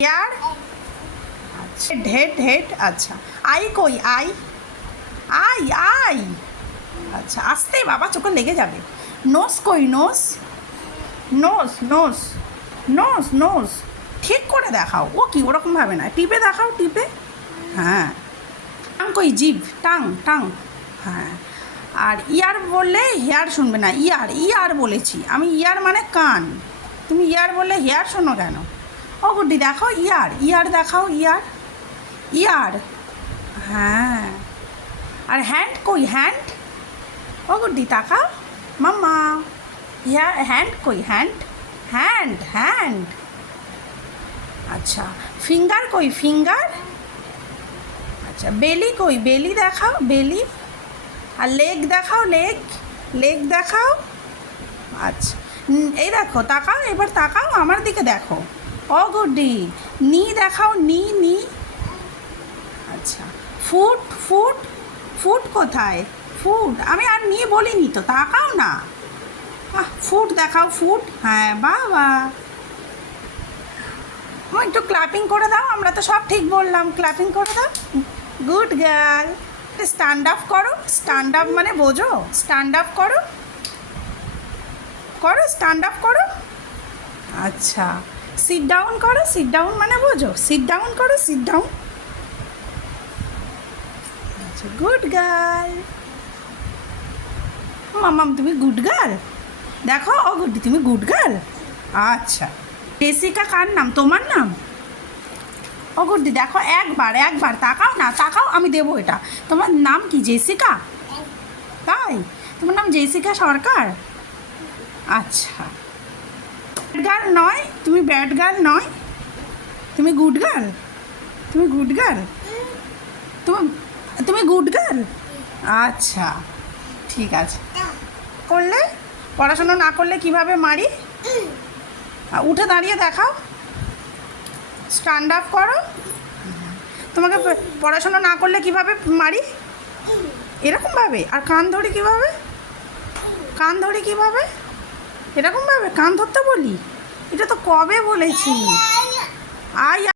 ইয়ার আচ্ছা ঢেট ঢেট আচ্ছা আই কই আই আই আই আচ্ছা আস্তে বাবা চোখে লেগে যাবে নোস কই নোস নোস নোস নোস নোস ঠিক করে দেখাও ও কি ওরকমভাবে না টিপে দেখাও টিপে হ্যাঁ টাং কই জিভ টাং টাং হ্যাঁ আর ইয়ার বললে হেয়ার শুনবে না ইয়ার ইয়ার বলেছি আমি ইয়ার মানে কান তুমি ইয়ার বললে হেয়ার শোনো কেন ও গুড্ডি দেখাও ইয়ার ইয়ার দেখাও ইয়ার ইয়ার হ্যাঁ আর হ্যান্ড কই হ্যান্ড ও গুড্ডি তাকাও মাম্মা ইয়ার হ্যান্ড কই হ্যান্ড হ্যান্ড হ্যান্ড আচ্ছা ফিঙ্গার কই ফিঙ্গার আচ্ছা বেলি কই বেলি দেখাও বেলি আর লেগ দেখাও লেগ লেগ দেখাও আচ্ছা এই দেখো তাকাও এবার তাকাও আমার দিকে দেখো ও গুড্ডি নি দেখাও নি নি আচ্ছা ফুট ফুট ফুট কোথায় ফুট আমি আর নি বলিনি তো তাকাও না ফুট দেখাও ফুট হ্যাঁ বাবা একটু ক্ল্যাপিং করে দাও আমরা তো সব ঠিক বললাম ক্ল্যাপিং করে দাও গুড গার্ল স্ট্যান্ড আপ করো স্ট্যান্ড আপ মানে বোঝো স্ট্যান্ড আপ করো করো স্ট্যান্ড আপ করো আচ্ছা সিট ডাউন করো সিট ডাউন মানে বোঝো সিট ডাউন করো সিট ডাউন আচ্ছা গুড গার্ল মামাম তুমি গুড গার্ল দেখো ও গুড্ডি তুমি গুড গার্ল আচ্ছা জেসিকা কার নাম তোমার নাম ও গুড্ডি দেখো একবার একবার তাকাও না তাকাও আমি দেবো এটা তোমার নাম কি জেসিকা তাই তোমার নাম জেসিকা সরকার আচ্ছা ব্যাড গার্ল নয় তুমি ব্যাড গার্ল নয় তুমি গুড গার্ল তুমি গুড গার্ল তুমি গুড গার্ল আচ্ছা ঠিক আছে করলে পড়াশোনা না করলে কিভাবে মারি উঠে দাঁড়িয়ে দেখাও স্ট্যান্ড আপ করো তোমাকে পড়াশোনা না করলে কিভাবে মারি এরকমভাবে আর কান ধরি কিভাবে কান ধরি কিভাবে এরকমভাবে কান ধরতে বলি এটা তো কবে বলেছি আই